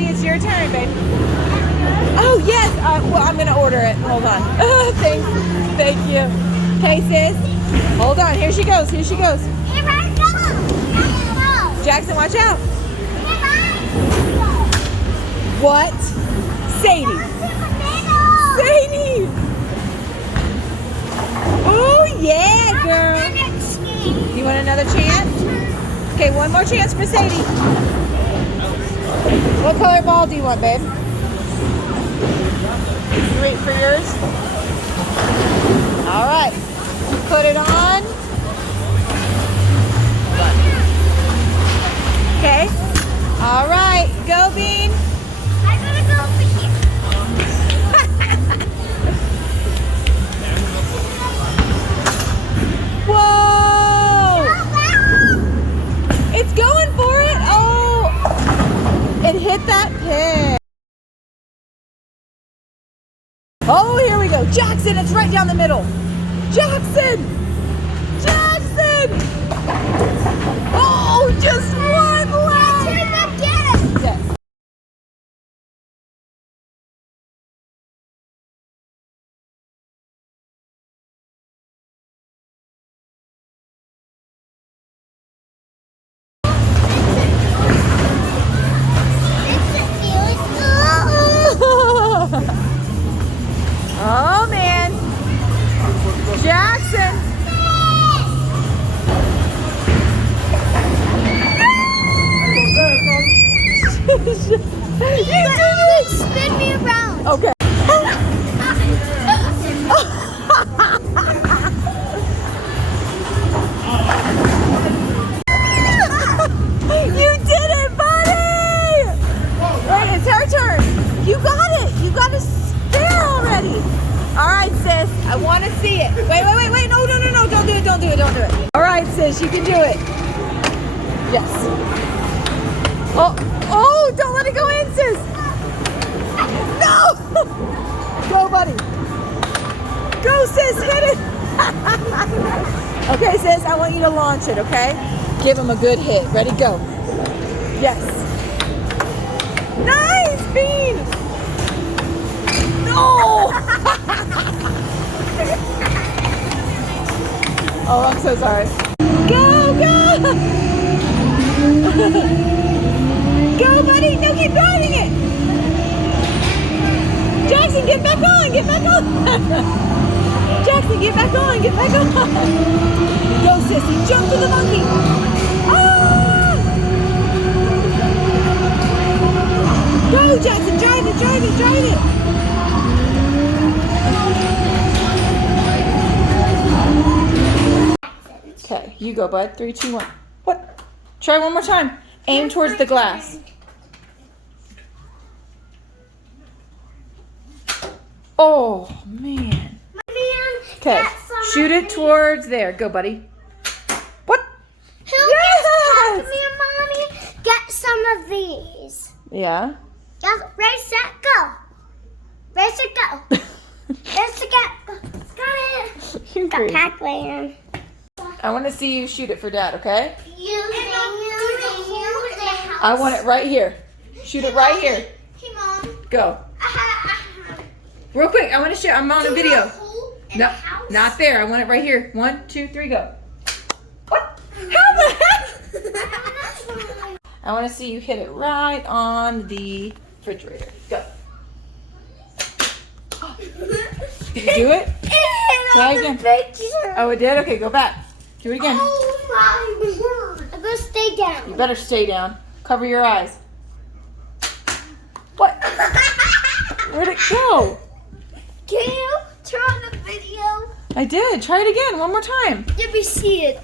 Sadie, it's your turn, baby. Oh, yes. Well, I'm going to order it. Hold on. Thanks. Thank you. Okay, sis. Hold on. Here she goes. Here she goes. Here I go. Jackson, watch out. Here I go. What? Sadie. Sadie. Oh, yeah, girl. You want another chance? Okay, one more chance for Sadie. What color ball do you want, babe? You wait for yours? All right. Put it on. Okay. All right. Go, Bean. I'm gonna go over here. Whoa! It's going for it. Oh, it hit that pin. Oh, here we go. Jackson, it's right down the middle. Jackson! Jackson! Oh, just one left. Yes. Oh, man. Jackson. You did it. Spin me around. Okay. You did it, buddy! Wait, it's her turn. You got it. You got a spare already. All right, sis. I want to see it. Wait. No. Don't do it. Don't do it. All right, sis. You can do it. Yes. Oh, don't let it go in, sis. No. Go, buddy. Go, sis. Hit it. Okay, sis. I want you to launch it, okay? Give him a good hit. Ready, go. Yes. Nice, Bean. No. Oh, I'm so sorry. Go. Go, buddy. No, keep driving it. Jackson, get back on. Jackson, get back on. Go, sissy. Jump to the monkey. Ah! Go, Jackson. Drive it. Okay, you go, bud. 3, 2, 1. What? Try one more time. Aim towards the glass. Oh, man. Okay, shoot it towards there. Go, buddy. What? Yes! Me and Mommy get some of these. Yeah. Yes, race, set, go. Race, set, go. Race, set, go. Got it. You're Got great. Pac-Man. I want to see you shoot it for Dad, okay? Use I want it right here. Shoot it right here. Hey, Mom. Go. Real quick, I want to show. I'm on a video. No, not there. I want it right here. 1, 2, 3, go. What? How the heck? I want to see you hit it right on the refrigerator. Go. Did you do it? Try again. Oh, it did? Okay, go back. Do it again. Oh my word. I'm going to stay down. You better stay down. Cover your eyes. What? Where'd it go? Can you turn on the video? I did. Try it again. One more time. Let me see it.